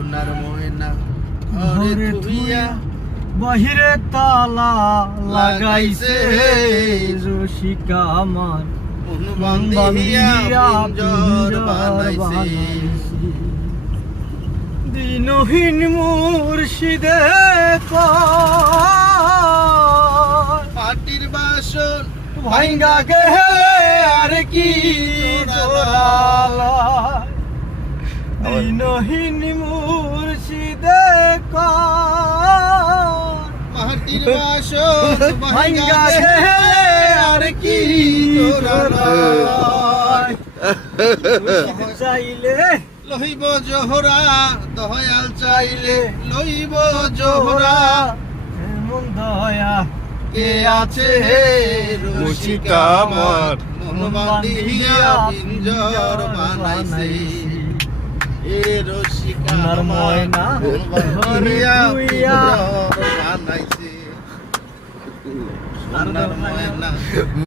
সোনার ময়না ঘরে থুইয়া বাহিরে তালা লাগাইছে রসিকা আমার মন বান্ধিয়া পিঞ্জর বানাইছে দিনহীন মুর্শিদে মাটির বাসন ভাঙ্গা গে আর কি জোড়ালা দিনহীন মুর্শিদে মাটির বাসন ভাঙ্গা গে আর কি জোড়ালা চাইলে লইব জোহরা দয়াল চাইলে লইব জোহরা এমন দয়া কে আছে রসিকা আমার মন বান্ধিয়া পিঞ্জর বানাইছে এ রসিকা সোনার ময়না মন বান্ধিয়া পিঞ্জর বানাইছে সোনার ময়না